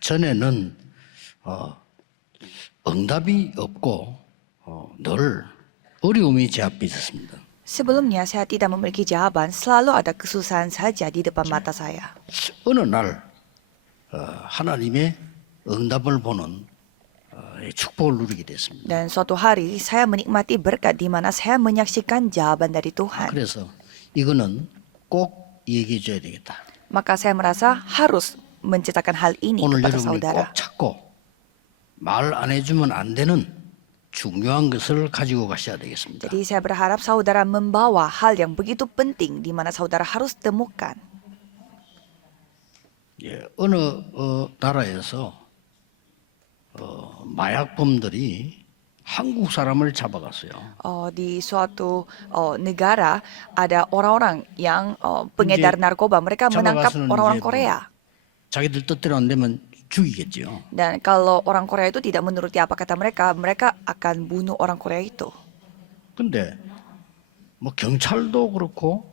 전에는 응답이 없고 늘 어려움이 제 앞에 있었습니다. Sebelumnya saya tidak memiliki jawaban, selalu ada kesusahan saja di depan mata saya. 어느 날 하나님의 응답을 보는 축복을 누리게 됐습니다. Dan suatu hari saya menikmati berkat di mana saya menyaksikan jawaban dari Tuhan. 그래서 이거는 꼭 얘기해 줘야 되겠다. Maka saya merasa harus menceritakan hal ini 오늘 kepada 여러분이 saudara. 꼭 찾고 말 안 해주면 안 되는 중요한 것을 가지고 가셔야 되겠습니다. Jadi saya berharap saudara membawa hal yang begitu penting di mana saudara harus temukan. 예, 어느 나라에서 마약범들이 한국 사람을 잡아갔어요. Di suatu negara ada orang-orang yang pengedar narkoba. Mereka menangkap 잡아가서는 orang-orang 이제 Korea. 자기들 뜻대로 안 되면 죽이겠죠. Dan kalau orang Korea itu tidak menuruti apa kata mereka, mereka akan bunuh orang Korea itu. 근데 뭐 경찰도 그렇고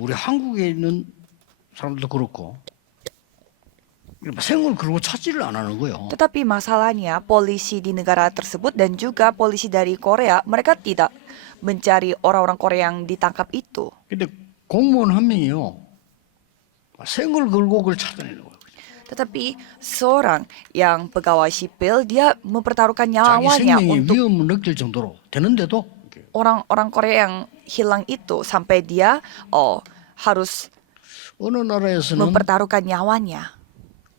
우리 한국에 있는 사람들도 그렇고 생을 그러고 찾지를 안 하는 거예요. Tetapi masalahnya polisi di negara tersebut dan juga polisi dari Korea, mereka tidak mencari orang-orang Korea yang ditangkap itu. 근데 공무원 한 명이요. 생을 걸고 그걸 찾아내는 거예요. Tetapi seorang yang pegawai sipil, dia mempertaruhkan 자기 nyawanya 생명에 untuk 위험을 느낄 정도로 되는데도 orang-orang Korea yang hilang itu sampai dia harus 어느 나라에서는 mempertaruhkan nyawanya.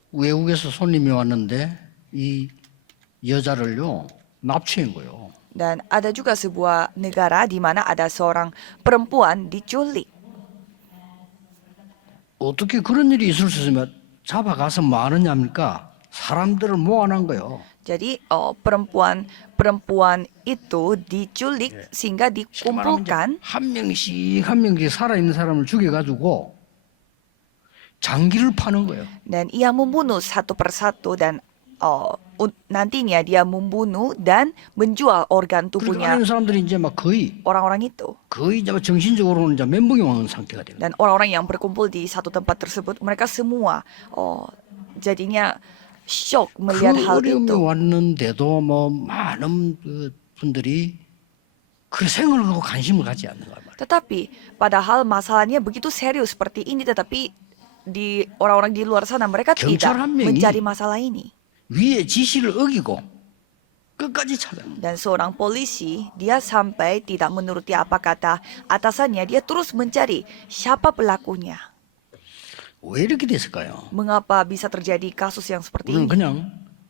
외국에서 손님이 왔는데 이 여자를요 납치한 거예요. Dan ada juga sebuah negara di mana ada seorang perempuan diculik. 어떻게 그런 일이 있을 수 있으면 잡아가서 뭐 하느냐니까 사람들을 모아놓은 거예요. Jadi perempuan itu diculik sehingga 쉽게 말하면 이제 dikumpulkan 한 명씩 살아있는 사람을 죽여가지고 장기를 파는 거예요. dan ia membunuh satu persatu dan nantinya dia membunuh dan menjual organ 그러니까 tubuhnya 하는 사람들이 이제 막 거의 orang-orang itu. 이제 정신적으로는 이제 멘붕이 오는 상태가 되는 거예요. Dan orang-orang yang berkumpul di satu tempat tersebut, mereka semua jadinya shock melihat 그 hal 어려움이 itu. 왔는데도 뭐 많은 분들이 그 생을 걸고 관심을 갖지 않는 거야. Tetapi padahal masalahnya begitu serius seperti ini, tetapi di orang-orang di luar sana mereka tidak 경찰 한 명이 mencari masalah ini. 위에 지시를 어기고 끝까지 찾아낸 거예요. Dan seorang polisi, dia sampai tidak menuruti apa kata atasannya, dia terus mencari siapa pelakunya. 왜 이렇게 됐을까요? Mengapa bisa terjadi kasus yang seperti 우리는 ini? 그냥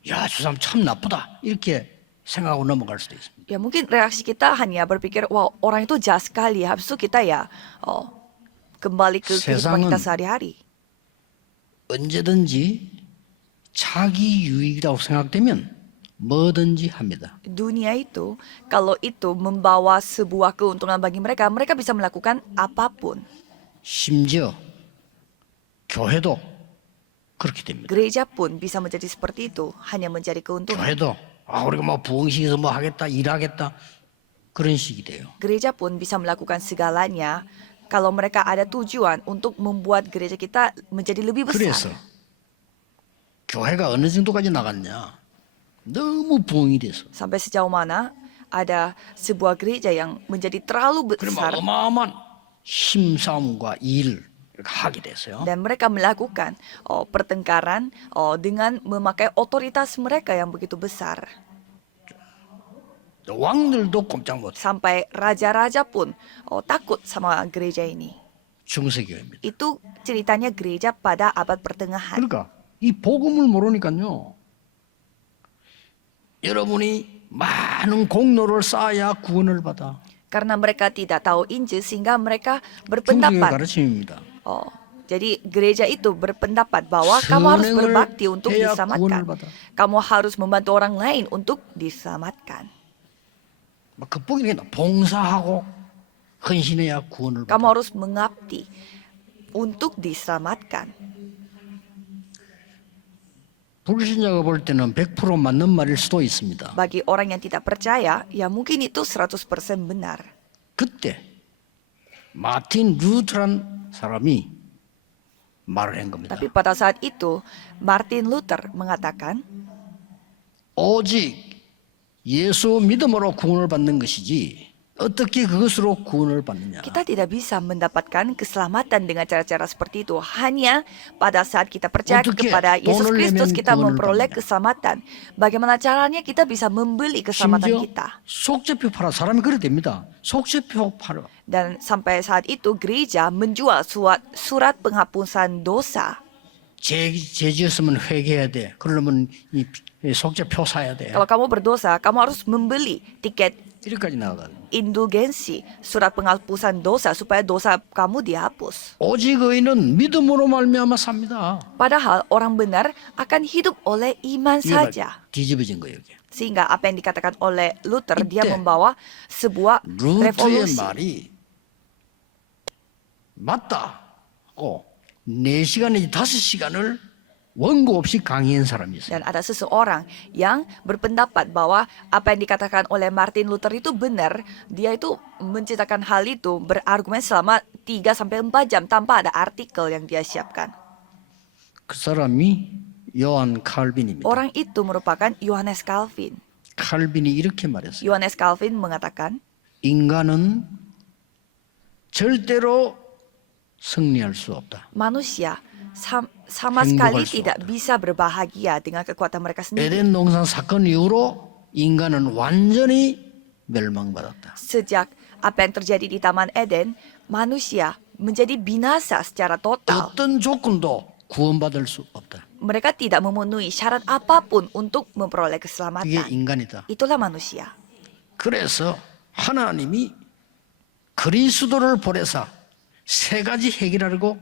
야, 저 사람 참 나쁘다 이렇게 생각하고 넘어갈 수도 있습니다. Ya mungkin reaksi kita hanya berpikir, wah orang itu jahat sekali. Habis itu kita ya kembali ke kehidupan kita 세상은 sehari-hari. 언제든지 자기 유익이라고 생각되면 뭐든지 합니다. Dunia itu, kalau itu membawa sebuah keuntungan bagi mereka, mereka bisa melakukan apapun. 심지어 교회도 그렇게 됩니다. Gereja pun bisa menjadi seperti itu, hanya mencari keuntungan. 교회도 우리가 뭐 부흥식에서 뭐 하겠다 일하겠다 그런 식이 돼요. Gereja pun bisa melakukan segalanya kalau mereka ada tujuan untuk membuat gereja kita menjadi lebih 그래서 besar. 교회가 어느 정도까지 나갔냐? 너무 부흥이 돼서. Sampai sejauh mana ada sebuah gereja yang menjadi terlalu 그러면 besar 어마어마한 힘싸움과 일을 하게 됐어요. dan mereka melakukan pertengkaran dengan memakai otoritas mereka yang begitu besar. 왕들도 꼼짝 못. Sampai raja-raja pun takut sama gereja ini. 중세교회입니다. Itu ceritanya gereja pada abad pertengahan. 그러니까 이 복음을 모르니까요. 여러분이 많은 공로를 쌓아야 구원을 받아. Karena mereka tidak tahu Injil sehingga mereka 중세교회 berpendapat. 가르침입니다. Jadi gereja itu berpendapat bahwa kamu harus 선행을 berbakti untuk 해야 diselamatkan. 구원을 받아. Kamu harus membantu orang lain untuk diselamatkan. 극복이 봉사하고 헌신해야 구원을 Kamu 받아. harus mengabdi untuk diselamatkan. 불신자가 볼 때는 100% 맞는 말일 수도 있습니다. Bagi orang yang tidak percaya, ya mungkin itu 100% benar. 그때 마틴 루터란 사람이 말을 한 겁니다. Tapi pada saat itu, Martin Luther mengatakan, 오직 예수 믿음으로 구원을 받는 것이지 어떻게 그것으로 구원을 받느냐. kita tidak bisa mendapatkan keselamatan dengan cara-cara seperti itu. Hanya pada saat kita percaya 어떻게 kepada Yesus 돈을 Kristus 내면 kita 구원을 memperoleh 받느냐. keselamatan. Bagaimana caranya kita bisa membeli keselamatan 심지어 kita? 속죄표 팔아. 사람이 그래 됩니다. 속죄표 팔아. Dan sampai saat itu gereja menjual surat penghapusan dosa. 죄 지었으면 회개해야 돼. 그러려면 이 속죄표 사야 돼. Kalau kamu berdosa, kamu harus membeli tiket 이렇게까지 나가거든. indulgensi, surat penghapusan dosa supaya dosa kamu dihapus. 오직 의인은 믿음으로 말미암아 삽니다. Padahal orang benar akan hidup oleh iman 이게 말- saja. 뒤집어진 거예요. 이게. Sehingga apa yang dikatakan oleh Luther, dia 이때 membawa sebuah 루트의 revolusi. 말이 맞다고 4시간에서 5시간을 원고 없이 강의한 사람이 있어요. Dan ada seseorang yang berpendapat bahwa apa yang dikatakan oleh Martin Luther itu benar. Dia itu menceritakan hal itu, berargumen selama 3-4 jam tanpa ada artikel yang dia siapkan. 그 사람이 요한 칼빈입니다. Orang itu merupakan Johannes Calvin. 칼빈이 이렇게 말했어요. Johannes Calvin mengatakan, 인간은 절대로 승리할 수 없다. manusia sama 행복할 sekali 수 tidak bisa berbahagia dengan kekuatan mereka sendiri. 에덴 동산 사건 이후로 인간은 완전히 멸망받았다. Sejak apa yang terjadi di Taman Eden, manusia menjadi binasa secara total. 어떤 조건도 구원받을 수 없다. Mereka tidak memenuhi syarat apapun untuk memperoleh 그게 keselamatan. 인간이다. Itulah manusia. 그래서 하나님이 그리스도를 보내사 3가지 해결하려고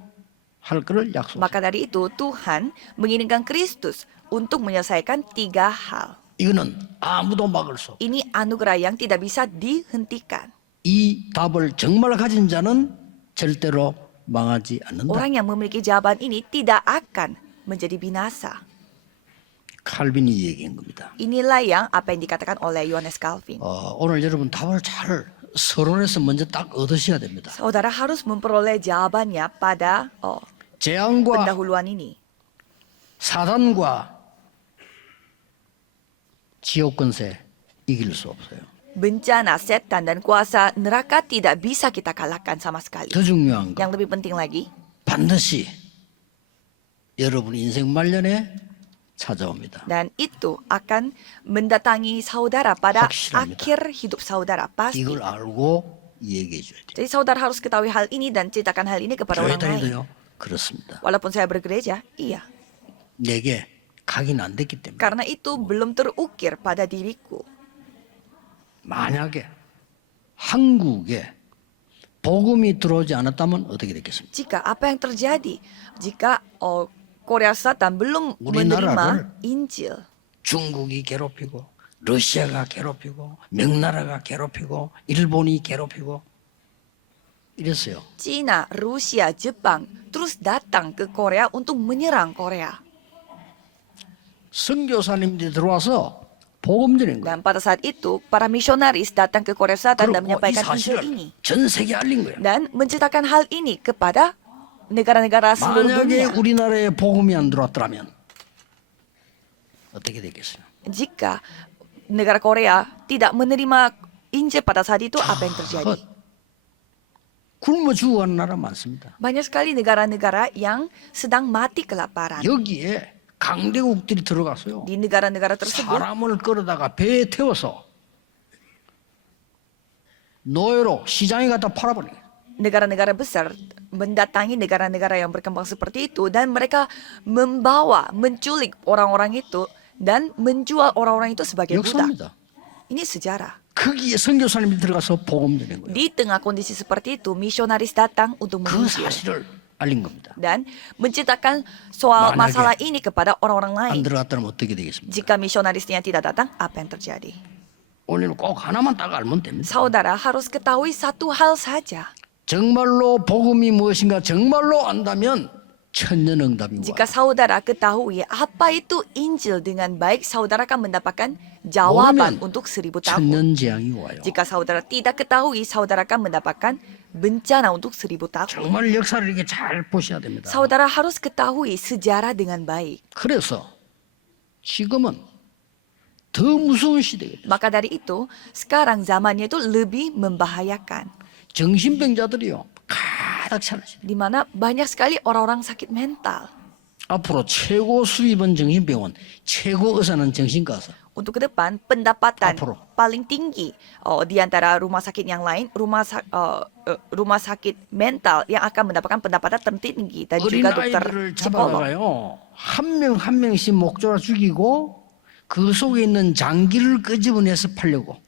할 것을 약속했다. Maka dari itu Tuhan mengirimkan Kristus untuk menyelesaikan 3 hal. 이거는 아무도 막을 수 없다. Ini anugerah yang tidak bisa dihentikan. 이 답을 정말 가진 자는 절대로 망하지 않는다. Orang yang memiliki jawaban ini tidak akan menjadi binasa. 칼빈이 얘기한 겁니다. Inilah yang apa yang dikatakan oleh Johannes Calvin. 오늘 여러분 답을 잘 서론에서 먼저 딱 얻으셔야 됩니다. Saudara harus memperoleh jawabannya pada 재앙과 pendahuluan ini. 사단과 지옥 권세 이길 수 없어요. Bencana, setan, dan kuasa neraka tidak bisa kita kalahkan sama sekali. 더 중요한 거 Yang lebih penting lagi, 반드시 여러분 인생 말년에 찾아옵니다. dan itu akan mendatangi saudara pada 확실합니다. akhir hidup saudara pasti. 이걸 알고 얘기해 줘야 돼요. Jadi saudara harus ketahui hal ini dan ceritakan hal ini kepada 교회 orang lain. 다니도요. 그렇습니다. Walaupun saya bergereja, iya. 내게 각인 안 됐기 때문에 Karena itu belum terukir pada diriku. 만약에 한국에 복음이 들어오지 않았다면 어떻게 됐겠습니까? Jika apa yang terjadi jika Korea Selatan belum 우리나라를 menerima Injil, 중국이 괴롭히고 러시아가 괴롭히고 명나라가 괴롭히고 일본이 괴롭히고 이랬어요. Cina, Rusia, Jepang terus datang ke Korea untuk menyerang Korea. 선교사님들이 들어와서 복음 전한 거예요. Dan pada saat itu, para misionaris datang ke Korea Selatan dan 그리고 이 menyampaikan Injil 사실을 ini. 전 세계에 알린 거예요. Dan menceritakan hal ini kepada negara-negara seluruh 만약에 dunia. 우리나라에 복음이 안 들어왔더라면 어떻게 됐겠어요? Jika negara Korea tidak menerima Injil pada saat itu, apa yang terjadi? 굶어 죽어가는 나라 많습니다. Banyak sekali negara-negara yang sedang mati kelaparan. 여기에 강대국들이 들어갔어요. Di negara-negara tersebut, 사람을 끌어다가 배에 태워서 노예로 시장에 갖다 팔아버려요. negara-negara besar mendatangi negara-negara yang berkembang seperti itu dan mereka membawa, menculik orang-orang itu dan menjual orang-orang itu sebagai budak. 역사입니다. Ini sejarah. 거기에 선교사님이 들어가서 복음 전한 거예요. Di tengah kondisi seperti itu, misionaris datang untuk 그 menginjil 사실을 알린 겁니다. dan menceritakan soal 만약에 masalah ini kepada orang-orang lain. 안 들어갔다면 어떻게 되겠습니까? Jika misionarisnya tidak datang, apa yang terjadi? 오늘 꼭 하나만 딱 알면 됩니다. Saudara harus ketahui satu hal saja. 정말로 복음이 무엇인가 정말로 안다면 천년응답이 Jika 와. saudara ketahui apa itu Injil dengan baik, saudara akan mendapatkan jawaban 모르면 untuk 1000 tahun. 천년재앙이 와요. Jika saudara tidak ketahui, saudara akan mendapatkan bencana untuk 1000 tahun. 정말 역사를 이렇게 잘 보셔야 됩니다. Saudara harus ketahui sejarah dengan baik. 그래서 지금은 더 무서운 시대가 됐어요. Maka dari itu, sekarang zamannya itu lebih membahayakan. 정신병자들이요 가득 차는 시대. Di mana banyak sekali orang-orang sakit mental. 앞으로 최고 수입은 정신병원, 최고 의사는 정신과 의사. Untuk ke depan, pendapatan Apro. paling tinggi di antara rumah sakit yang lain, rumah sakit mental yang akan mendapatkan pendapatan tertinggi dan 어린 juga dokter 아이들을 psikolog. 잡아가요. 한 명 한 명씩 목조라 죽이고 그 속에 있는 장기를 끄집어내서 팔려고.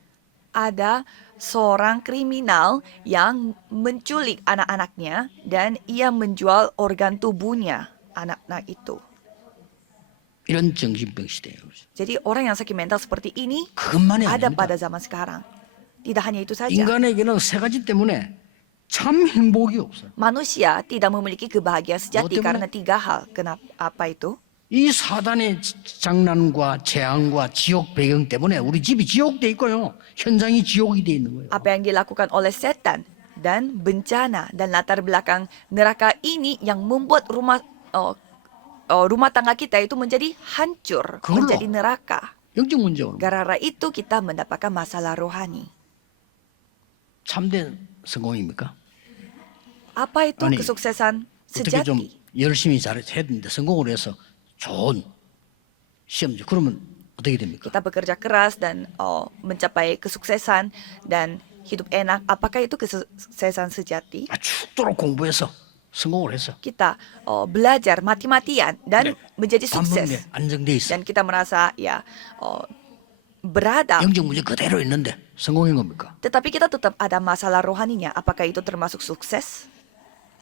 Ada seorang kriminal yang menculik anak-anaknya dan ia menjual organ tubuhnya anak-anak itu. 이런 정신병 시대예요. Jadi orang yang sakit mental seperti ini 그것만이 ada 아닙니다. pada zaman sekarang. Tidak hanya itu saja. 인간에게는 세 가지 때문에 참 행복이 없어요. Manusia tidak memiliki kebahagiaan sejati 때문에? karena 3 hal. Kenapa? Apa itu? 이 사단의 장난과 재앙과 지옥 배경 때문에 우리 집이 지옥돼 있고요. 현장이 지옥이 돼 있는 거예요. Apa yang dilakukan oleh setan dan bencana dan latar belakang neraka ini yang membuat rumah tangga kita itu menjadi hancur, 그걸로. menjadi neraka. 영적 문제 오는 거예요. Gara-gara itu kita mendapatkan masalah rohani. 참된 성공입니까? Apa itu 아니, kesuksesan 어떻게 좀 sejati? 열심히 잘해야 되는데 성공을 해서 좋은 시험지 그러면 어떻게 됩니까? Kita bekerja keras dan mencapai kesuksesan dan hidup enak. Apakah itu kesuksesan sejati? 죽도록 공부해서 성공을 해서 Kita belajar mati-matian dan menjadi 단번에 sukses. 안정돼 있어. Dan kita merasa beradab. 영적 문제 그대로 있는데 성공인 겁니까? Tetapi kita tetap ada masalah rohaninya. Apakah itu termasuk sukses?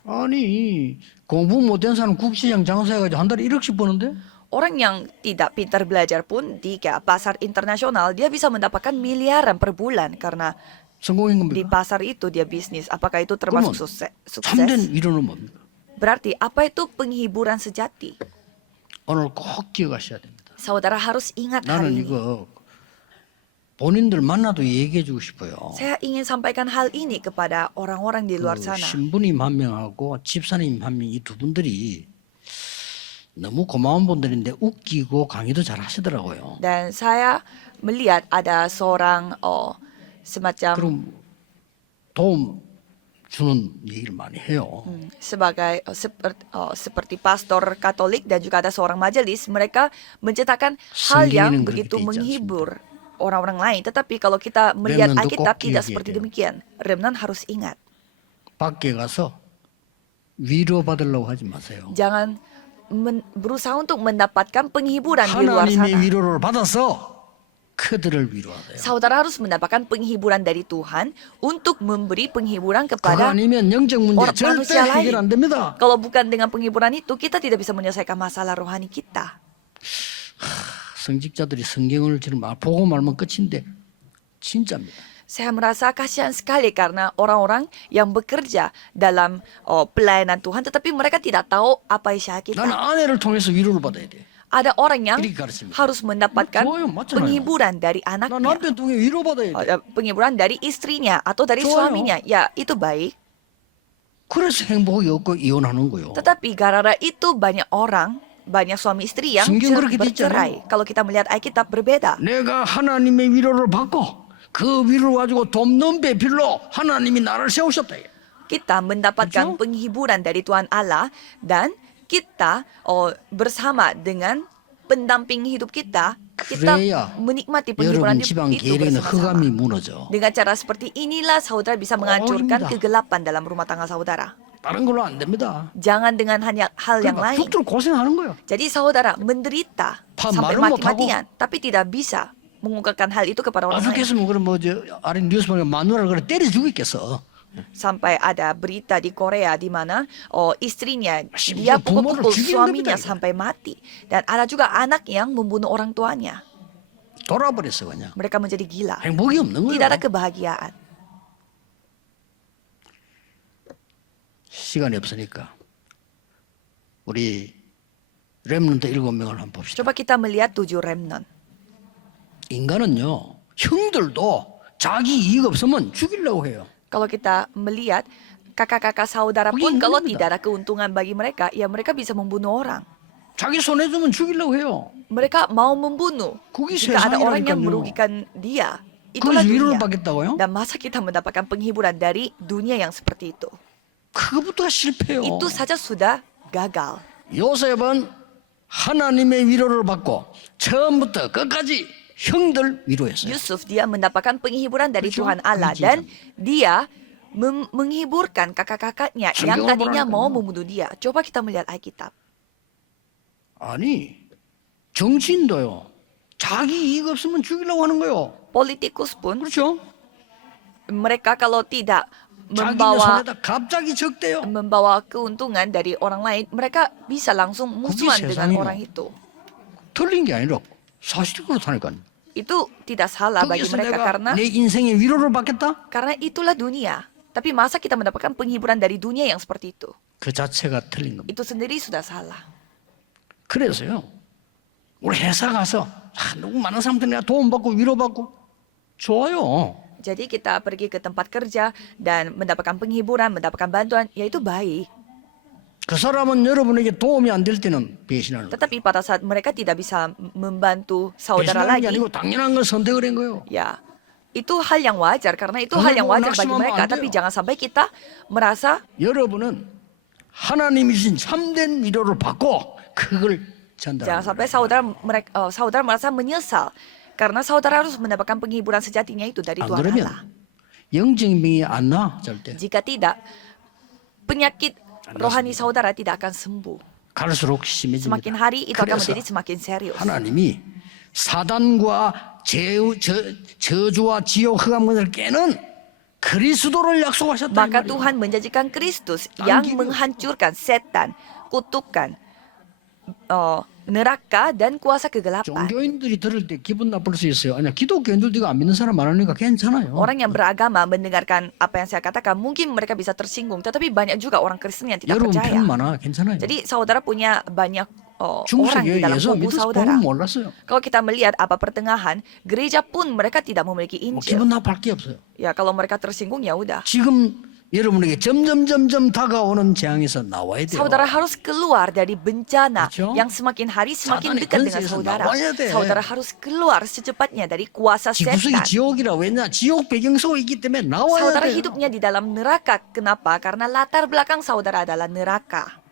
아니 공부 못한 사람 국시장 장사해가지고 한 달에 1억씩 버는데 Orang yang tidak pintar belajar pun di kayak pasar internasional, dia bisa mendapatkan miliaran per bulan karena 성공인 di 겁니까? pasar itu dia bisnis. Apakah itu termasuk 그러면 sukses? 참된 위로는 뭡니까? Berarti apa itu penghiburan sejati? 오늘 꼭 기억하셔야 됩니다. Saudara harus ingat hal 나는 ini. 이거 본인들 만나도 얘기해주고 싶어요. Saya ingin sampaikan hal ini kepada orang-orang di luar 그 sana. 신부님 한 명하고 집사님 한 명 이 두 분들이 너무 고마운 분들인데 웃기고 강의도 잘 하시더라고요. Dan saya melihat ada seorang semacam 그럼 도움 주는 얘기를 많이 해요. sebagai seperti pastor Katolik dan juga ada seorang majelis, mereka menceritakan hal yang 성경에는 그렇게 begitu 돼 있지 menghibur orang-orang lain. Tetapi kalau kita melihat Remnant Alkitab 꼭 tidak 기억해야 seperti 돼요. demikian. Remnan harus ingat, 밖에 가서 위로 받으려고 하지 마세요. jangan berusaha untuk mendapatkan penghiburan di luar 하나님의 sana. 위로를 받아서 그들을 위로하세요. Saudara harus mendapatkan penghiburan dari Tuhan untuk memberi penghiburan 그거 kepada 아니면 영적 문제 orang 절대 manusia 해결 안 lain. 됩니다. Kalau bukan dengan penghiburan itu, kita tidak bisa menyelesaikan masalah rohani kita. 성직자들이 성경을 지금 보고 말면 끝인데 진짜입니다. Saya merasa kasihan sekali karena orang-orang yang bekerja dalam pelayanan Tuhan, tetapi mereka tidak tahu apa isi 나는 kita. 아내를 통해서 위로를 받아야 돼. Ada orang yang Jadi garisnya. harus mendapatkan 좋아요, 맞잖아요. penghiburan dari 나 anaknya, 남편 통해 위로 받아야 돼. penghiburan dari istrinya atau dari 좋아요. suaminya. Ya, itu baik. 그래서 행복이 없고 이혼하는 거요. Tetapi gara-gara itu banyak orang, banyak suami istri yang 성경 그렇게 돼 bercerai. 있잖아요. Kalau kita melihat Alkitab berbeda. 내가 하나님의 위로를 받고 그 위로를 가지고 돕는 배필로 하나님이 나를 세우셨다. Kita mendapatkan Betul. penghiburan dari Tuhan Allah dan kita bersama dengan pendamping hidup kita 그래야 menikmati penghiburan 여러분 지방 itu 계례는 bersama-sama. 흑암이 무너져. Dengan cara seperti inilah saudara bisa menghancurkan 입니다. kegelapan dalam rumah tangga saudara. 다른 걸로 안 됩니다. Jangan dengan hanya hal yang 그러니까 lain. 죽도록 고생하는 거예요. Jadi saudara menderita sampai 말은 mati-matian, tapi tidak bisa mengungkapkan hal itu kepada orang lain. 아죽겠으면 그럼 뭐저 아래 뉴스 보면 마누라를 그래 때려 죽이겠어. Sampai ada berita di Korea di mana istrinya 심지어 dia 부모를 pukul-pukul 죽이는 suaminya 겁니다, 이거. sampai mati. Dan ada juga anak yang membunuh orang tuanya. 돌아버렸어 그냥. Mereka menjadi gila. 행복이 없는 거예요. Tidak ada kebahagiaan. 시간이 없으니까 우리 렘넌트 7명을 한번 봅시다. Coba kita melihat 7 remnant. 인간은요 형들도 자기 이익 없으면 죽이려고 해요. Kalau kita melihat kakak-kakak saudara Begini pun kalau 겁니다. tidak ada keuntungan bagi mereka, ya mereka bisa membunuh orang. 자기 손해 주면 죽이려고 해요. Mereka mau membunuh 그게 jika ada orang yang 세상이라니까요. merugikan dia. Itulah 그래서 위로를 dunia. 받겠다고요? Dan masa kita mendapatkan penghiburan dari dunia yang seperti itu? 그거부터가 실패요. Itu saja sudah gagal. 요셉은 하나님의 위로를 받고 처음부터 끝까지 형들 위로했어요. Yusuf dia mendapatkan penghiburan dari 그렇죠? Tuhan Allah 그게 dan dia menghiburkan kakak-kakaknya yang 성경을 tadinya 보라니까요. mau membunuh dia. Coba kita melihat Alkitab. 아니 정치인도요. 자기 이익 없으면 죽이려고 하는 거요. Politikus pun 그렇죠? mereka kalau tidak 자기네 membawa 손에다 갑자기 적대요. membawa keuntungan dari orang lain, mereka bisa langsung musuhan dengan 세상이요. orang itu. 틀린 게 아니라 사실이 그렇다니까요. Itu tidak salah bagi 거기서 mereka 내가 karena 내 인생의 위로를 받겠다? itulah dunia. Tapi masa kita mendapatkan penghiburan dari dunia yang seperti itu? 그 자체가 틀린 겁니다. Itu sendiri sudah salah. 그래서요. 우리 회사 가서 너무 많은 사람들 내가 도움받고 위로받고 좋아요. Jadi kita pergi ke tempat kerja dan mendapatkan penghiburan, mendapatkan bantuan, ya itu baik. 그 사람은 여러분에게 도움이 안 될 때는 배신하는 거예요. Tetapi pada saat mereka tidak bisa membantu saudara 배신하는 게 lagi, 아니고 당연한 걸 선택을 한 거예요. ya itu hal yang wajar karena itu 그걸 hal yang 보고 wajar bagi 낙심하면 mereka. 안 Tapi 돼요. jangan sampai kita merasa 여러분은 하나님이 주신 참된 위로를 받고 그걸 jangan 전달하는 sampai 거예요. saudara merasa menyesal karena saudara harus mendapatkan penghiburan sejatinya itu dari 안 Tuhan 그러면 Allah. 영적인 병이 안 나, 절대. Jika tidak, penyakit rohani saudara tidak akan sembuh. 갈수록 심해집니다. Semakin hari itu akan 그래서 menjadi semakin serius. 하나님이 사단과 저주와 지옥 흑암문을 깨는 그리스도를 약속하셨다. 이 Maka 말이에요. Tuhan menjanjikan Kristus yang Tanggimu. menghancurkan setan, kutukan, neraka dan kuasa kegelapan. 종교인들이 들을 때 기분 나쁠 수 있어요. 아니야, 기독교인들도 이거 안 믿는 사람 많으니까 괜찮아요. Orang yang beragama mendengarkan apa yang saya katakan, mungkin mereka bisa tersinggung. Tetapi banyak juga orang Kristen yang tidak 여러분 편 percaya. 많아, 괜찮아요. Jadi saudara punya banyak orang di 중세교회 dalam 예수 kubu 믿어서 saudara. 복음 몰랐어요. Kalau kita melihat apa pertengahan, gereja pun mereka tidak memiliki 뭐 Injil. 기분 나쁠 게 없어요. Ya kalau mereka tersinggung ya udah. 지금 여러분에게 점점 다가오는 재앙에서 나와야 돼요. Saudara harus keluar dari bencana 그렇죠? yang semakin hari semakin 사단의 dekat dengan 권세에서 saudara. 나와야 돼. Saudara harus keluar secepatnya dari kuasa 지구석이 setan. 지옥이라 왜냐? 지옥 배경 속에 있기 때문에 나와야 Saudara 돼요. hidupnya di dalam neraka. Kenapa? Karena latar belakang saudara adalah neraka.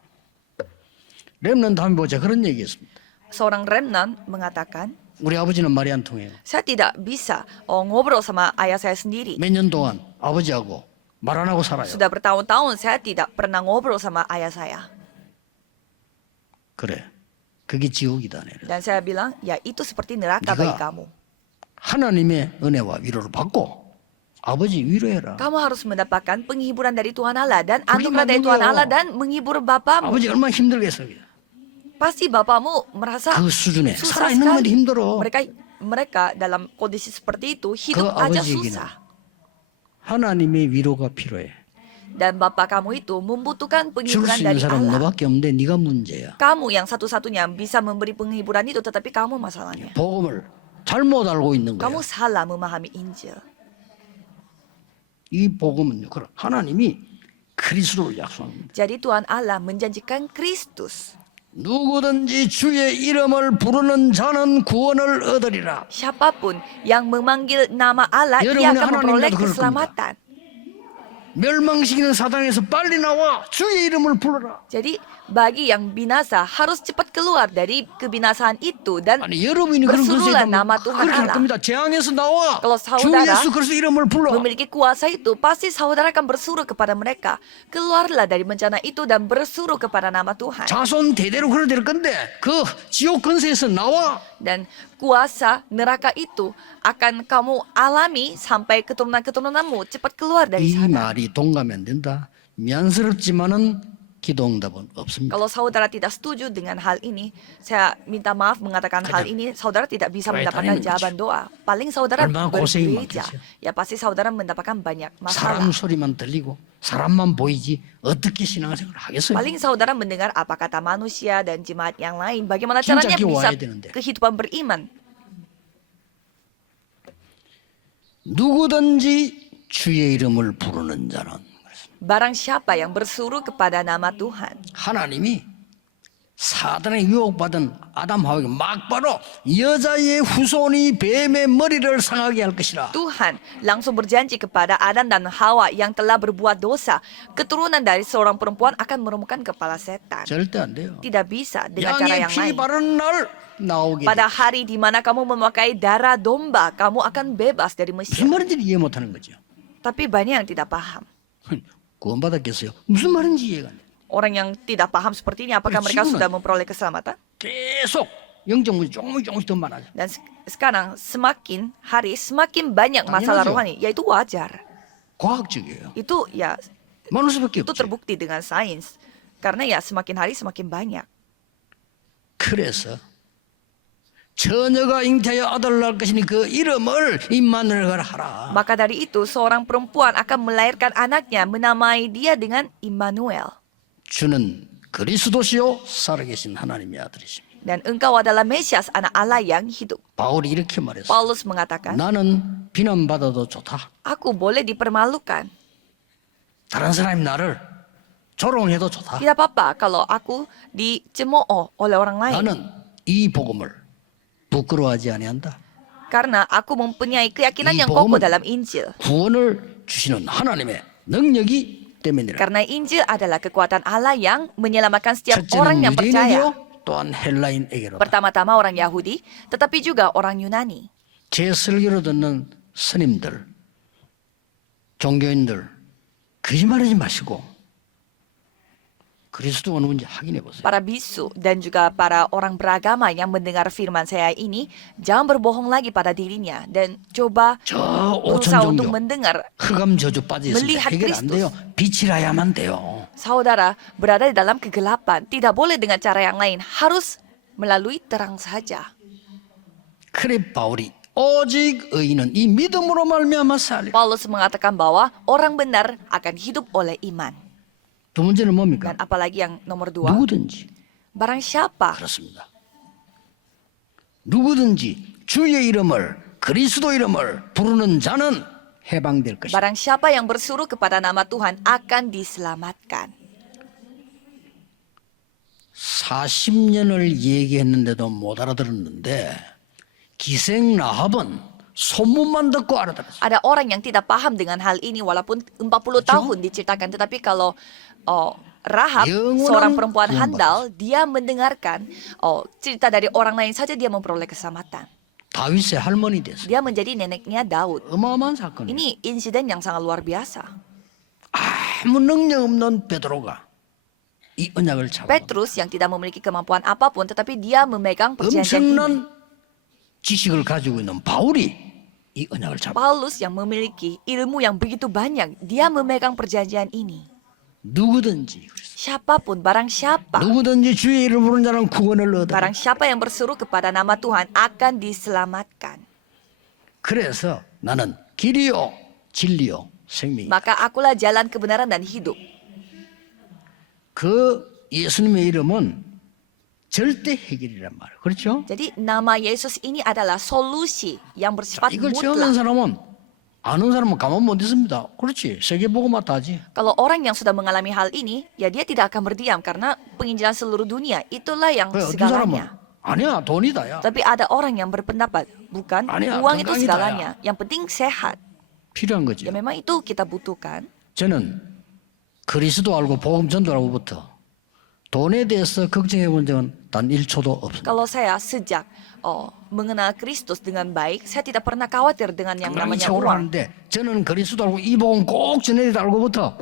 렘넌트 한번 보자. 그런 얘기했습니다. Seorang remnant mengatakan, 우리 아버지는 말이 안 통해요. saya tidak bisa ngobrol sama ayah saya sendiri. 몇 년 동안 아버지하고 말 안 하고 살아요. Sudah bertahun-tahun saya tidak pernah ngobrol sama ayah saya. 그래. 그게 지옥이다. 내가. Dan saya bilang, ya itu seperti neraka 네가 bagi kamu. 하나님의 은혜와 위로를 받고 아버지 위로해라. Kamu harus mendapatkan penghiburan dari Tuhan Allah dan Pergi anugerah dari Tuhan mandiri, Allah oh. dan menghibur bapamu. 아버지 얼마나 힘들겠어요. Pasti bapamu merasa 그 수준에 susah 살아있는 것만 sekali. 힘들어. Mereka dalam kondisi seperti itu hidup 그 aja 아버지에게는 susah. 하나님의 위로가 필요해. Dan bapak kamu itu membutuhkan 줄 penghiburan 수 있는 dari 사람은 Allah. 너밖에 없는데 네가 문제야. Kamu yang satu-satunya bisa memberi penghiburan itu, tetapi kamu masalahnya. 복음을 잘못 알고 있는 거야. Kamu salah memahami Injil. 이 복음은요. 그럼 하나님이 그리스도를 약속합니다. Jadi Tuhan Allah menjanjikan Kristus. 누구든지 주의 이름을 부르는 자는 구원을 얻으리라. Siapapun yang memanggil nama Allah, ia 여러분의 akan memperoleh 하나님이라도 그럴 keselamatan. 멸망시키는 사단에서 빨리 나와 주의 이름을 불러라. Jadi bagi yang binasa harus cepat keluar dari kebinasaan itu dan 아니 여러분이 그런 것에 berserulah 대한 nama Tuhan 그렇게 할 Allah. 겁니다. 재앙에서 나와 Kalau 주 saudara 예수 그리스도 이름을 불러. memiliki kuasa itu, pasti saudara akan bersuruh kepada mereka. Keluarlah dari bencana itu dan bersuruh kepada nama Tuhan. 자손 대대로 그래 될 건데 그 지옥 근세에서 나와. Dan kuasa neraka itu akan kamu alami sampai keturunan-keturunanmu. Cepat keluar dari 이 sana. 말이 동감이 안 된다. 미안스럽지만은 기도응답은 없습니다. Kalau saudara tidak setuju dengan hal ini, saya minta maaf mengatakan hal ini. Saudara tidak bisa 교회 mendapatkan 다니는 jawaban doa. Paling saudara 얼마나 고생이 bergereja. 많겠어요. Ya pasti saudara mendapatkan banyak 사람 masalah. 소리만 들리고 사람만 보이지 어떻게 신앙생활을 하겠어요? Paling saudara mendengar apa kata manusia dan jemaat yang lain. Bagaimana 진짜 caranya 기도 bisa 와야 되는데. kehidupan beriman? 누구든지 주의 이름을 부르는 자는 Barang siapa yang berseru kepada nama Tuhan. 하나님이 사단의 유혹받은 아담 하와에게 막바로 여자의 후손이 뱀의 머리를 상하게 할 것이라. Tuhan langsung berjanji kepada Adam dan Hawa yang telah berbuat dosa. Keturunan dari seorang perempuan akan meremukkan kepala setan. 절대 안 돼요. Tidak bisa dengan cara 양의 yang 피 lain. 바르는 날 나오게 돼. Pada hari di mana kamu memakai darah domba, kamu akan bebas dari 무슨 Mesir. 말인지 이해 못하는 거죠. Tapi banyak yang tidak paham. 구원받았겠어요? 무슨 말인지 이해가 안 돼. Orang yang tidak paham seperti ini, apakah mereka 지금은- sudah memperoleh keselamatan? 계속 영적 문제 조금씩 더 많아져. Dan sekarang semakin hari semakin banyak masalah 당연하죠. rohani, yaitu wajar. 과학적이에요. Itu ya 많을 수밖에 itu 없죠. terbukti dengan sains. Karena ya semakin hari semakin banyak. 그래서 처녀가 잉태하여 아들을 낳을 것이니 그 이름을 임마누엘 하라. Maka dari itu seorang perempuan akan melahirkan anaknya, menamai dia dengan Immanuel. 주는 그리스도시요 살아계신 하나님의 아들이십니다. Dan engkau adalah Mesias, anak Allah yang hidup. 바울이 이렇게 말했어요. Paulus mengatakan, 나는 비난받아도 좋다. aku boleh dipermalukan. 다른 사람이 나를 조롱해도 좋다. Tidak apa-apa kalau aku dicemooh oleh orang lain. 나는 이 복음을 부끄러워하지 아니한다. Karena aku mempunyai keyakinan 이 yang kokoh 복음은 dalam Injil. 구원을 주시는 하나님의 능력이 때문이라. Karena Injil adalah kekuatan Allah yang menyelamatkan setiap orang 첫째는 yang percaya. 유대인에게요 또한 헬라인에게로. Pertama-tama orang Yahudi, tetapi juga orang Yunani. 제 설교를 듣는 스님들, 종교인들 거짓말하지 마시고 그리스도가 누군지 확인해 보세요. Para bisu dan juga para orang beragama yang mendengar firman saya ini, jangan berbohong lagi pada dirinya dan coba 저 berusaha 오천 untuk 종교 mendengar. 흑암 저주 빠져 있습니다. melihat 해결 안 돼요. 빛이라야만 돼요. Saudara berada di dalam kegelapan, tidak boleh dengan cara yang lain, harus melalui terang saja. 그래 바울이 오직 의인은 이 믿음으로 말미암아 살리라. Paulus mengatakan bahwa orang benar akan hidup oleh iman. 두 문제는 뭡니까? Dan apalagi yang nomor dua, 누구든지 barang siapa 그렇습니다. 누구든지 주의 이름을 그리스도 이름을 부르는 자는 해방될 것이다. Barang siapa yang bersuruh kepada nama Tuhan akan diselamatkan. 40년을 얘기했는데도 못 알아들었는데 기생 라합은 소문만 듣고 알아들었어요. Ada orang yang tidak paham dengan hal ini walaupun 40 tahun diceritakan. Tetapi kalau Rahab, 영원한 seorang perempuan 구원받았어요. handal, dia mendengarkan cerita dari orang lain saja dia memperoleh keselamatan. 다윗의 할머니 됐어요. Dia menjadi neneknya Daud. 어마어마한 사건이에요. Ini insiden yang sangat luar biasa. 아무 능력 없는 베드로가 이 언약을 잡아 Petrus yang tidak memiliki kemampuan apapun tetapi dia memegang perjanjian ini. 엄청난 지식을 가지고 있는 바울이 이 언약을 잡아 Paulus yang memiliki ilmu yang begitu banyak, dia memegang perjanjian ini. 누구든지 Siapapun, barang siapa, 누구든지 주의 이름을 부르는 자는 구원을 얻어. barang siapa yang berseru kepada nama Tuhan akan diselamatkan. 그래서 나는 길이요 진리요 생명이. Maka akulah jalan kebenaran dan hidup. 그 예수님의 이름은 절대 해결이란 말이에요. 그렇죠? Jadi nama Yesus ini adalah solusi yang bersifat 이걸 체험한 mutlak. 사람은 아는 사람은 가만 못 있습니다. 그렇지. 세계복음화 다지. Kalau orang yang sudah mengalami hal ini, ya dia tidak akan berdiam karena penginjilan seluruh dunia itulah yang 왜 어떤 사람은 segalanya. 아니야 돈이다 야. Tapi ada orang yang berpendapat, bukan 아니야, uang itu 건강이다, segalanya. Yang penting sehat. 필요한 거죠. Ya memang itu kita butuhkan. 저는 그리스도 알고 복음 전도하고부터 돈에 대해서 걱정해 본 적은 단 1초도 없습니다. Kalau saya sejak mengenal Kristus dengan baik, saya tidak pernah khawatir dengan yang 당연히 namanya 최고로 uang. 하는데 저는 그리스도 알고 이 복음 꼭 전해야 돼 알고부터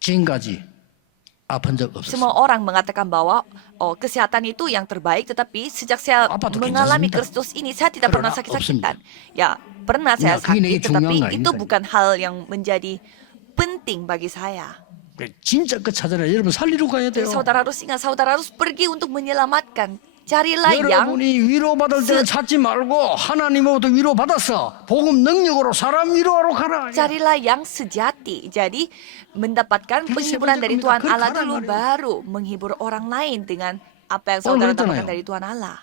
지금까지 아픈 적 없었어요. Semua orang mengatakan bahwa kesehatan itu yang terbaik, tetapi sejak saya 아파도 mengalami 괜찮습니다. Kristus ini, saya tidak pernah 그러나 sakit-sakitan. Ya, pernah saya 그게 내게 sakit, tetapi 중요한 거 itu 아닙니다. bukan hal yang menjadi penting bagi saya. 진짜 그 찾아라. 여러분 살리러 가야 돼요. Jadi saudara harus ingat, saudara harus pergi untuk menyelamatkan. Carilah yang 여러분이 위로받을 때는 찾지 말고 하나님으로부터 위로받았어. 복음 능력으로 사람 위로하러 가라. carilah yang sejati. Jadi mendapatkan Jadi penghiburan siapa dari yang Tuhan minta Allah kerjaan dulu, Mario? baru menghibur orang lain dengan apa yang 오늘 saudara 그랬잖아요. dapatkan dari Tuhan Allah.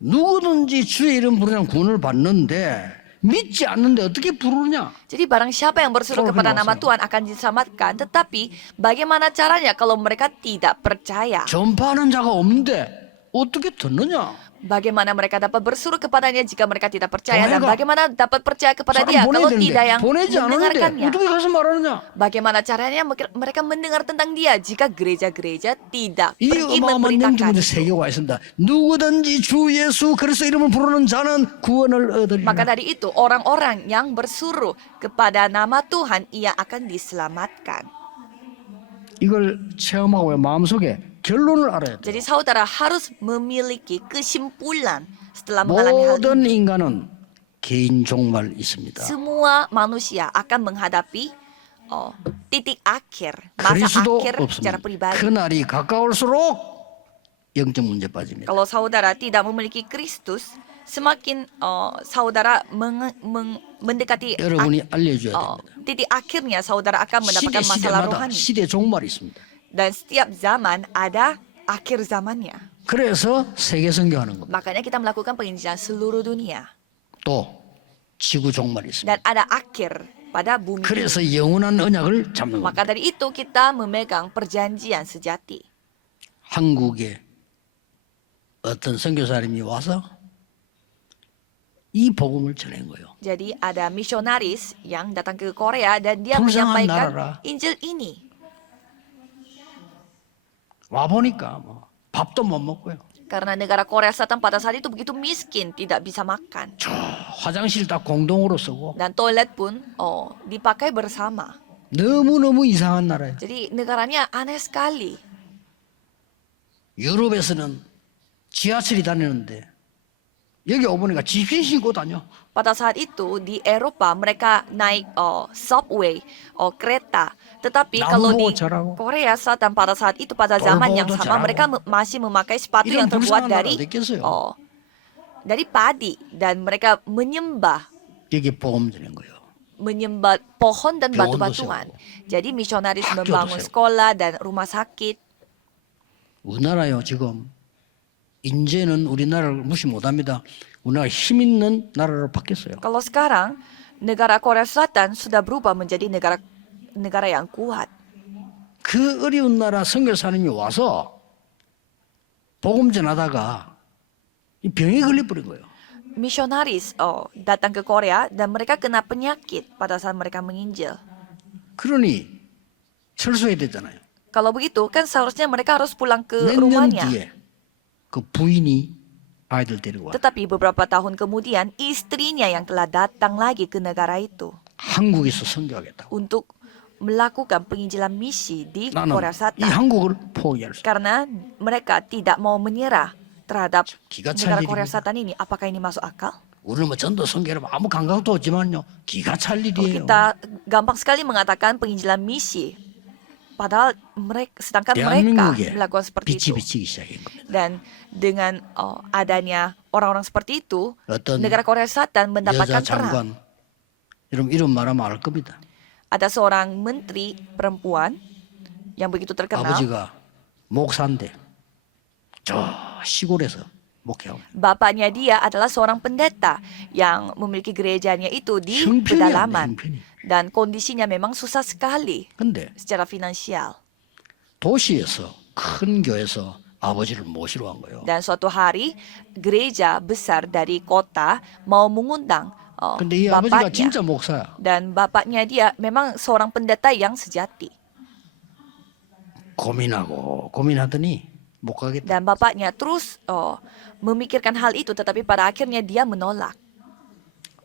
누구든지 주의 이름 부르는 구원을 받는데 믿지 않는데 어떻게 부르냐? Jadi barang siapa yang berseru Oh, kepada benar, nama benar. Tuhan akan diselamatkan. Tetapi bagaimana caranya kalau mereka tidak percaya? 전파하는 자가 없는데 어떻게 듣느냐? Bagaimana mereka dapat berseru kepadanya jika mereka tidak percaya? Dan Mereka- bagaimana dapat percaya kepada 사람 dia 보내야 kalau tidak 되는데 yang 보내지 않았는데 mendengarkannya? 어떻게 가서 말하느냐? Bagaimana caranya mereka mendengar tentang dia jika gereja-gereja tidak 이 pergi 어마어마한 memberitakan? 영주문의 세계가 있습니다. 누구든지 주 예수 그리스도 이름을 부르는 자는 구원을 얻으리라. Maka dari itu orang-orang yang bersuruh kepada nama Tuhan ia akan diselamatkan. 이걸 체험하고 마음속에 결론을 알아야 돼. Jadi saudara harus memiliki kesimpulan setelah mengalami hal 모든 ini. 인간은 개인 종말 있습니다. Semua manusia akan menghadapi titik akhir, masa 그리스도 akhir secara 없으면 pribadi. 그날이 가까울수록 영적 문제 빠집니다. Kalau saudara tidak memiliki Kristus, semakin saudara mendekati 여러분이 알려줘야 됩니다. titik akhirnya saudara akan mendapatkan masalah 시대마다 rohani. 시대 종말이 있습니다. Dan setiap zaman ada akhir zamannya. 그래서 세계 선교하는 겁니다. Makanya kita melakukan penginjilan seluruh dunia. 또 지구 종말이 있습니다. Dan ada akhir pada bumi. 그래서 영원한 언약을 잡는 겁니다. Maka dari itu kita memegang perjanjian sejati. 한국에 어떤 선교사님이 와서 이 복음을 전한 거예요. Jadi ada misionaris yang datang ke Korea dan dia 불쌍한 menyampaikan 나라라. Injil ini. 와 보니까 뭐 밥도 못 먹고요. Karena negara Korea Selatan pada saat itu begitu miskin, tidak bisa makan. 저 화장실 다 공동으로 쓰고 Dan toilet pun dipakai bersama. 너무너무 이상한 나라예요. Jadi negaranya aneh sekali. 유럽에서는 지하철이 다니는데 여기 오보니까 집신 신고 다녀. Pada saat itu di Eropa mereka naik subway, kereta. Tetapi kalau di 나무보호 잘하고. Korea Selatan pada saat itu pada zaman yang 돌보호도 sama 잘하고. mereka masih memakai sepatu 이런 yang terbuat 불쌍한 나라 dari 어딨겠어요? dari padi dan mereka menyembah 여기 복음 전한 거예요. pohon dan 병원도 batu-batuan. Jadi misionaris 학교도 membangun 세우고. sekolah dan rumah sakit. 우리나라요 지금 이제는 우리나라를 무시 못합니다. 우리나라 힘 있는 나라로 바뀌었어요. Kalau sekarang negara Korea Selatan sudah berubah menjadi negara yang kuat. 그 어려운 나라 선교사님이 와서 복음 전하다가 이 병에 걸려버린 거예요. Misionaris datang ke Korea dan mereka kena penyakit pada saat mereka menginjil. 그러니 철수해야 되잖아요. Kalau begitu kan seharusnya mereka harus pulang ke 몇 년 rumahnya. 뒤에 그 부인이 아이들 데리고 와. Tetapi beberapa tahun kemudian istrinya yang telah datang lagi ke negara itu 한국에서 선교하겠다고. untuk melakukan penginjilan misi di 나는 Korea 이 Selatan. 한국을 포기할 수. Karena mereka tidak mau menyerah terhadap 기가 negara 찰 Korea 일입니다. Selatan ini. Apakah ini masuk akal? 우리는 뭐 전도 선교를 아무 감각도 없지만요. 기가 찰 Kalau 일이에요. kita gampang sekali mengatakan penginjilan misi, padahal sedangkan mereka 대한민국에 melakukan seperti 빛이 itu. 비치기 시작한 겁니다. Dan dengan adanya orang-orang seperti itu, 어떤 negara Korea Selatan 여자 mendapatkan terang. 장관 여러분 이름 말하면 알 겁니다. Ada seorang menteri perempuan yang begitu terkenal. 아버지가 목사인데 저 시골에서 목회하고 Bapaknya dia adalah seorang pendeta yang memiliki gerejanya itu di 형편이 안 돼, pedalaman. 형편이. Dan kondisinya memang susah sekali 근데 secara finansial. 도시에서 큰 교회에서 아버지를 모시러 간 거예요. Dan suatu hari gereja besar dari kota mau mengundang 근데 이 아버지가 bapaknya. 진짜 목사야. Dan bapaknya dia memang seorang pendeta yang sejati. 고민하더니 못 가겠다. Dan bapaknya terus memikirkan hal itu, tetapi pada akhirnya dia menolak.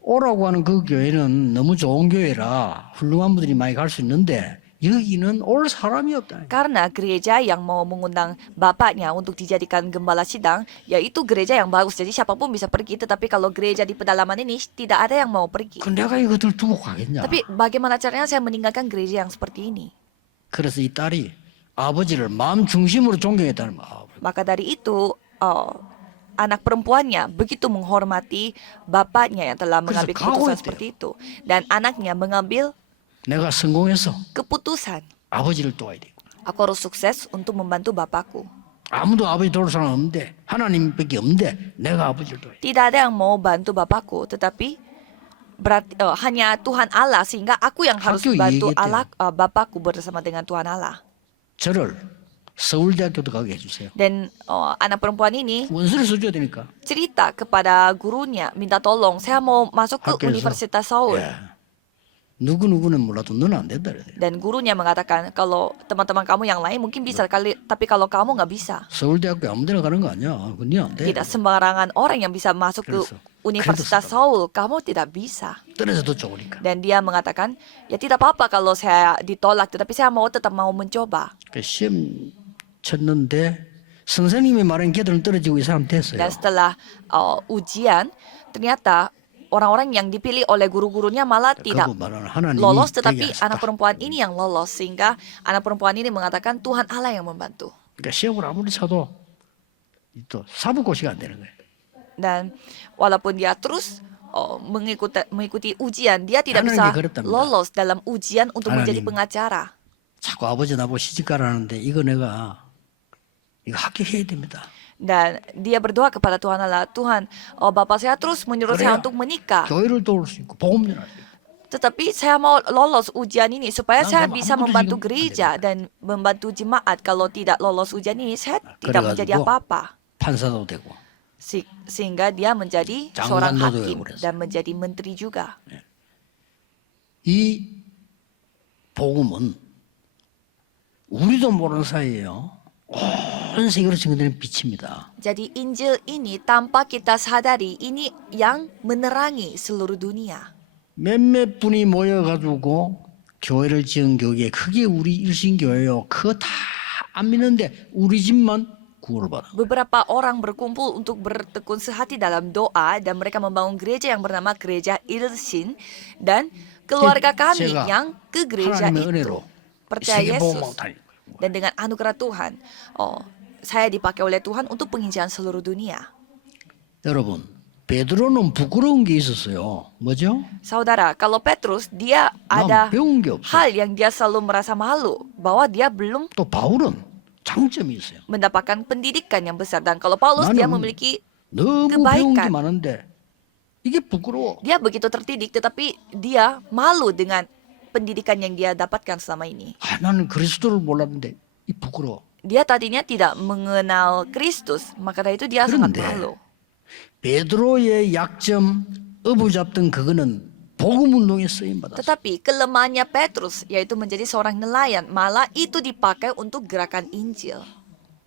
오라고 하는 그 교회는 너무 좋은 교회라 훌륭한 분들이 많이 갈 수 있는데 여기는 올 사람이 없다. Karena gereja yang mau mengundang bapaknya untuk dijadikan gembala sidang, yaitu gereja yang bagus. Jadi siapapun bisa pergi, tetapi kalau gereja di pedalaman ini tidak ada yang mau pergi. 그 내가 이것들 두고 가겠냐? Tapi bagaimana caranya saya meninggalkan gereja yang seperti ini? 그래서 이 딸이 아버지를 마음 중심으로 존경했다는 말. Maka dari itu, anak perempuannya begitu menghormati bapaknya yang telah mengambil 그래서 keputusan 각오했대요. seperti itu. Dan anaknya mengambil 내가 성공해서 keputusan. 아버지를 도와야 돼. Aku harus sukses untuk membantu bapakku. 아무도 아버지 도울 사람 없는데 하나님밖에 없는데 내가 아버지를 도와야 돼. Tidak ada yang mau bantu bapakku, tetapi berarti hanya Tuhan Allah, sehingga aku yang harus 학교 bantu 얘기했대요. Allah, Bapakku bersama dengan Tuhan Allah. 저를 서울대학교도 가게 해주세요. Dan anak perempuan ini 원서를 써줘야 되니까. cerita kepada gurunya, minta tolong, saya mau masuk ke 학교에서. Universitas Seoul. 예. 누구누구는 몰라도 너는 안 된다 그래요. Dan gurunya mengatakan, kalau teman-teman kamu yang lain mungkin bisa kali, tapi kalau kamu nggak bisa. 서울대학교 아무데나 가는 거 아니야. 그건 안 돼. Tidak sembarangan orang yang bisa masuk ke 그래서. Universitas Seoul, kamu tidak bisa. 떨어져도 좋으니까. Dan dia mengatakan, ya tidak apa-apa kalau saya ditolak, tetapi saya tetap mau mencoba. 그 시험 쳤는데 선생님이 말한 걔들은 떨어지고 이 사람 됐어요. Dan setelah ujian, ternyata orang-orang yang dipilih oleh guru-gurunya malah tidak 그거 말하는 하나님이 lolos, 되게 tetapi 하셨다. anak perempuan ini yang lolos, sehingga anak perempuan ini mengatakan Tuhan Allah yang membantu. 그러니까 시험을 아무리 쳐도 또 사부고시가 안 되는 거예요. Dan walaupun dia terus mengikuti ujian, dia tidak 하나님이 bisa 그랬답니다. lolos dalam ujian untuk menjadi 하나님. pengacara. 자꾸 아버지 나보고 시집가라는데 이거 내가 이거 합격해야 됩니다. Dan dia berdoa kepada Tuhan Allah, Tuhan, Bapak saya terus menyuruh saya 그래야 untuk menikah. 교회를 도울 수 있고 복음 전할 수 있고. Tetapi saya mau lolos ujian ini supaya Nah, saya memang bisa ampun membantu juga gereja dan membantu jemaat. Kalau tidak lolos ujian ini, saya tidak menjadi 그래가지고 apa-apa. 판사도 되고 Sehingga dia menjadi 장관도 seorang 되고 hakim 그랬어요. dan menjadi menteri juga. 이 복음은 우리도 모르는 사이에요. 온 세계로 증거되는 빛입니다. Jadi Injil ini tanpa kita sadari, ini yang menerangi seluruh dunia. 몇몇 분이 모여가지고 교회를 지은 교회 그게 우리 일신교회요. 그거 다 안 믿는데 우리 집만 구원을 받아. Beberapa orang berkumpul untuk bertekun sehati dalam doa dan mereka membangun gereja yang bernama Gereja Ilsin, dan keluarga kami 제가 yang ke gereja 하나님의 itu 은혜로 percaya 세계 Yesus. 복음을 다니고 Dan dengan anugerah Tuhan, saya dipakai oleh Tuhan untuk penginjilan seluruh dunia. 여러분 베드로는 부끄러운 게 있었어요. 뭐죠? Saudara, kalau Petrus, dia 난 ada 배운 게 없어. hal yang dia selalu merasa malu, bahwa dia belum 또 바울은 장점이 있어요. mendapatkan pendidikan yang besar. Dan kalau Paulus, dia 나는 memiliki 너무 배운 게 kebaikan. 많은데 이게 부끄러워. Dia begitu terdidik, tetapi dia malu dengan pendidikan yang dia dapatkan selama ini. 아, 나는 그리스도를 몰랐는데 이 부끄러워. Dia tadinya tidak mengenal Kristus, maka dari itu dia sangat 그런데 malu. 베드로의 약점 어부잡던 그거는 복음 운동에 쓰임 받았어. Tetapi kelemahannya Petrus, yaitu menjadi seorang nelayan, malah itu dipakai untuk gerakan Injil.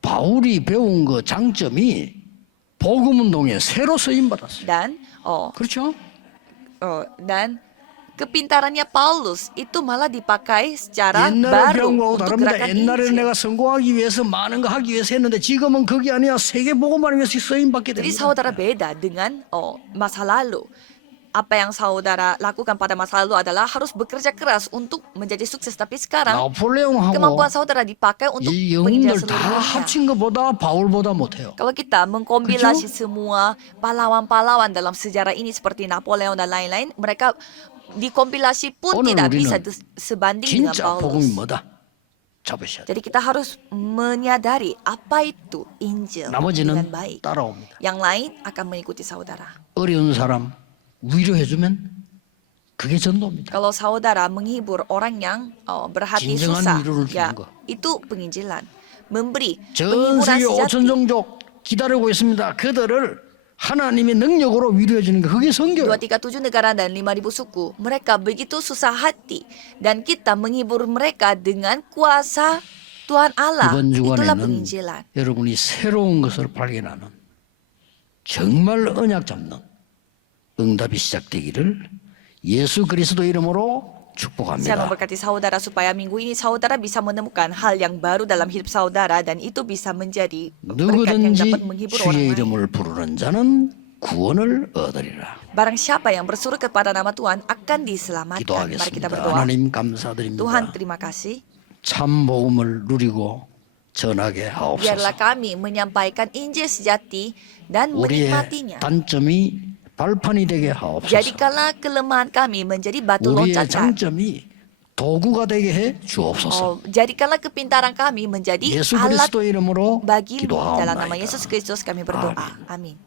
바울이 배운 그 장점이 복음 운동에 새로 쓰임 받았어요. Dan 그렇죠? dan kepintarannya Paulus itu malah dipakai secara 옛날에 baru 배운 거하고 untuk 다릅니다. gerakan 옛날에는 Injil. 내가 성공하기 위해서 많은 거 하기 위해서 했는데 지금은 그게 아니야. 세계 복음을 위해서 쓰임 받게 Jadi 됩니다. saudara beda dengan masa lalu. Apa yang saudara lakukan pada masa lalu adalah harus bekerja keras untuk menjadi sukses. Tapi sekarang 나폴레옹하고 kemampuan saudara dipakai untuk 이 penginjilan 영웅들 seluruh 다 dunia. 합친 것보다 바울보다 못해요. Kalau kita mengkompilasi semua pahlawan-pahlawan dalam sejarah ini seperti Napoleon dan lain-lain, mereka dikompilasi pun 오늘 tidak 우리는 bisa sebanding dengan 진짜 복음이 Paulus. 뭐다 잡으셔야 돼. Jadi kita harus menyadari apa itu Injil dengan 나머지는 baik. 따라옵니다. Yang lain akan mengikuti saudara. 어려운 사람 위로해주면 그게 전도입니다. Kalau saudara menghibur orang yang berhati 진정한 susah, 위로를 ya 주는 거. itu penginjilan. Memberi 전 penghiburan 세계 5천 sejati. 종족 기다리고 있습니다. 그들을 하나님의 능력으로 위로해 주는 게 그게 성교예요. 237 negara dan 5.000 suku. Mereka begitu susah hati. Dan kita menghibur mereka dengan kuasa Tuhan Allah. 이번 Itulah 주간에는 penginjilan. 여러분이 새로운 것을 발견하는 정말 언약 잡는 응답이 시작되기를 예수 그리스도 이름으로 Saya 축복합니다. memberkati saudara supaya minggu ini saudara bisa menemukan hal yang baru dalam hidup saudara dan itu bisa menjadi berkat yang 누구든지 dapat menghibur orang 주의 lain. 이름을 부르는 자는 구원을 얻으리라. Barang siapa yang bersuruh kepada nama Tuhan akan diselamatkan. Mari kita 기도하겠습니다. berdoa. 하나님 Tuhan, 감사드립니다. terima kasih. 참 복음을 누리고 전하게 Biarlah 하옵소서. kami menyampaikan Injil sejati dan 우리의 menikmatinya. 단점이 발판이 되게 하옵소서. Jadikanlah kelemahan kami menjadi batu 우리의 loncatan. 장점이 도구가 되게 해 주옵소서. Jadikanlah kepintaran kami menjadi 예수 alat 그리스도 이름으로 bagimu. Dalam nama 기도하옵나이다. Yesus Kristus kami berdoa. Amin.